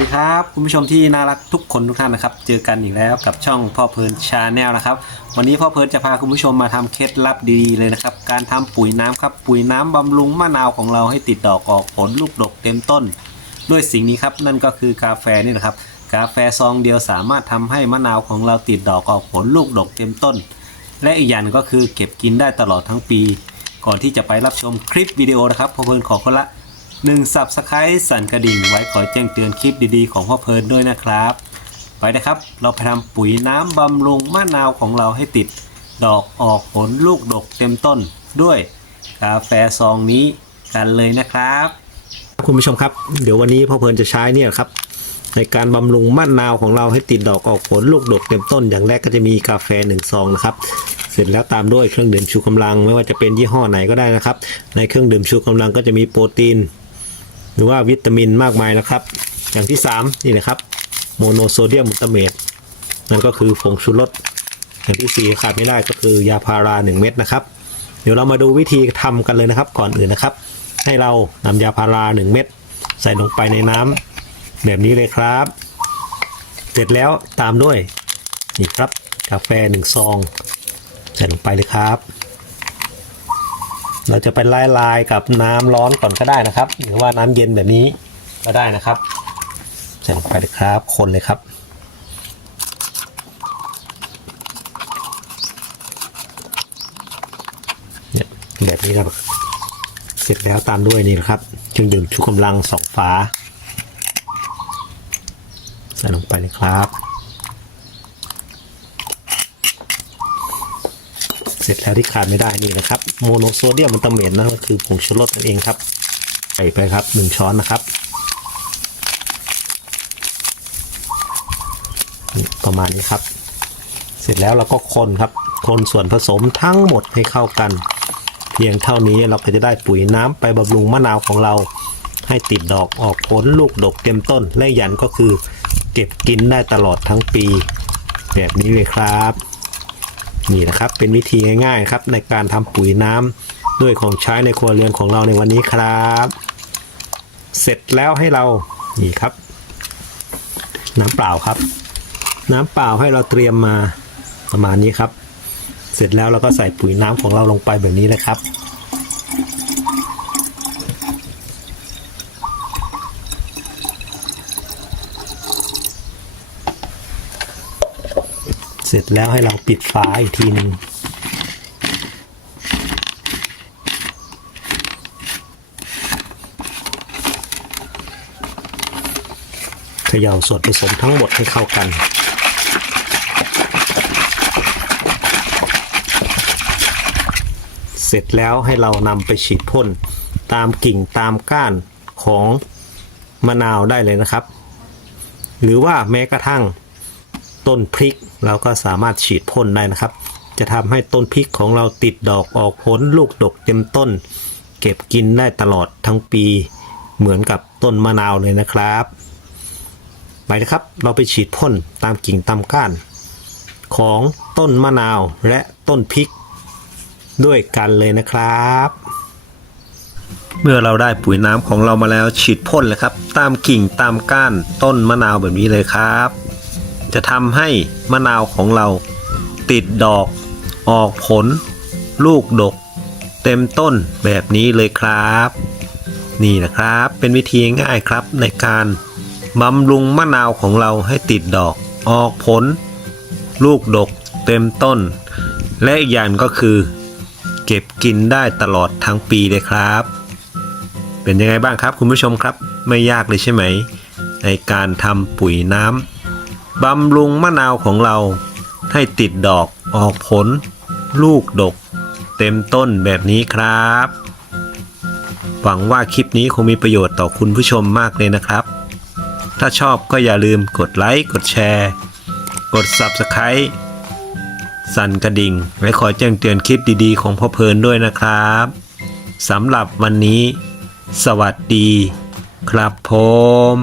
ดีครับ คุณผู้ชมที่น่ารักทุกคนทุกท่านนะครับ เจอกันอีกแล้วกับช่องพ่อเพลินชาแนลนะครับ วันนี้พ่อเพลินจะพาคุณผู้ชมมาทำเคล็ดลับดีๆเลยนะครับ การทำปุ๋ยน้ำครับ ปุ๋ยน้ำบำรุงมะนาวของเราให้ติดดอกออกผลลูกดกเต็มต้น ด้วยสิ่งนี้ครับนั่นก็คือกาแฟนี่นะครับ กาแฟซองเดียวสามารถทำให้มะนาวของเราติดดอกออกผลลูกดกเต็มต้น และอีกอย่างหนึ่งก็คือเก็บกินได้ตลอดทั้งปี ก่อนที่จะไปรับชมคลิปวิดีโอนะครับพ่อเพลินขอคนละ 1 Subscribe สั่นกระดิ่งไว้คอยแจ้งเตือนคลิปดีๆ ของพ่อเพลินด้วยนะครับ ไปนะครับ เราไปทำปุ๋ยน้ำบำรุงมะนาวของเราให้ติด ดอกออกผลลูกดกเต็มต้นด้วยกาแฟซองนี้กันเลยนะครับ คุณผู้ชมครับ เดี๋ยววันนี้พ่อเพลินจะใช้เนี่ยครับในการบำรุงมะนาวของเราให้ติดดอกออกผลลูกดกเต็มต้น อย่างแรกก็จะมีกาแฟหนึ่งซองนะครับ เสร็จแล้วตามด้วยเครื่องดื่มชูกำลัง ไม่ว่าจะเป็นยี่ห้อไหนก็ได้นะครับ ในเครื่องดื่มชูกำลังก็จะมีโปรตีน หรือว่าวิตามินมากมายนะครับ อย่างที่ 3 นี่นะครับโมโนโซเดียมมูตาเมตนั่นก็คือผงชูรสอย่างที่4ขาดไม่ได้ก็คือยาพารา 1 เม็ดนะครับ เดี๋ยวเรามาดูวิธีทำกันเลยนะครับ ก่อนอื่นนะครับ ให้เรานำยาพารา 1 เม็ดใส่ลงไปในน้ำแบบนี้เลยครับ เสร็จแล้วตามด้วยนี่ครับกาแฟ1ซอง ใส่ลงไปเลยครับ เราจะไปไล่ลายกับน้ำร้อนก่อนก็ได้นะครับ หรือว่าน้ำเย็นแบบนี้ก็ได้นะครับใส่ลงไปเลยครับ คนเลยครับเนี่ยแบบนี้ครับ เสร็จแล้วตามด้วยนี่นะครับเครื่องดื่มชูกำลังสองฝาใส่ลงไปเลยครับ สร็จแล้วที่ขาดไม่ได้นี่นะครับโมโนโซเดียมมันตะเมนนะก็คือผงชูรสนั่นเองครับใส่ไปครับหนึ่งช้อนนะครับประมาณนี้ครับ เสร็จแล้วเราก็คนครับ คนส่วนผสมทั้งหมดให้เข้ากัน เพียงเท่านี้เราก็จะได้ปุ๋ยน้ำไปบำรุงมะนาวของเรา ให้ติดดอกออกผลลูกดกเต็มต้นและยันก็คือ เก็บกินได้ตลอดทั้งปี แบบนี้เลยครับ นี่นะครับเป็นวิธีง่ายๆครับในการทำปุ๋ยน้ำด้วยของใช้ในครัวเรือนของเราในวันนี้ครับ เสร็จแล้วให้เรานี่ครับ น้ำเปล่าครับ น้ำเปล่าให้เราเตรียมมาประมาณนี้ครับ เสร็จแล้วเราก็ใส่ปุ๋ยน้ำของเราลงไปแบบนี้นะครับ เสร็จแล้วให้เราปิดฝาอีกทีหนึ่งเขย่าส่วนผสมทั้งหมดให้เข้ากัน เสร็จแล้วให้เรานำไปฉีดพ่นตามกิ่งตามก้านของมะนาวได้เลยนะครับ หรือว่าแม้กระทั่ง ต้นพริกเราก็สามารถฉีดพ่นได้นะครับ จะทำให้ต้นพริกของเราติดดอกออกผลลูกดกเต็มต้น เก็บกินได้ตลอดทั้งปีเหมือนกับต้นมะนาวเลยนะครับไปนะครับ เราไปฉีดพ่นตามกิ่งตามก้าน ของต้นมะนาวและต้นพริก ด้วยกันเลยนะครับ เมื่อเราได้ปุ๋ยน้ำของเรามาแล้วฉีดพ่นเลยครับ ตามกิ่งตามก้านต้นมะนาวแบบนี้เลยครับ จะทำให้มะนาวของเรา ติดดอก ออกผล ลูกดก เต็มต้นแบบนี้เลยครับ นี่นะครับ เป็นวิธีง่ายครับในการบำรุงมะนาวของเราให้ติดดอก ออกผล ลูกดก เต็มต้น และอีกอย่างก็คือ เก็บกินได้ตลอดทั้งปีเลยครับ เป็นยังไงบ้างครับคุณผู้ชมครับ ไม่ยากเลยใช่ไหม ในการทำปุ๋ยน้ำ บำรุงมะนาวของเรา ให้ติดดอกออกผล ลูกดก เต็มต้นแบบนี้ครับ หวังว่าคลิปนี้คงมีประโยชน์ต่อคุณผู้ชมมากเลยนะครับ ถ้าชอบก็อย่าลืมกดไลค์กดแชร์ กด Subscribe สั่นกระดิ่ง ไว้คอยแจ้งเตือนคลิปดีๆ ของพ่อเพลินด้วยนะครับสำหรับวันนี้ สวัสดี ครับผม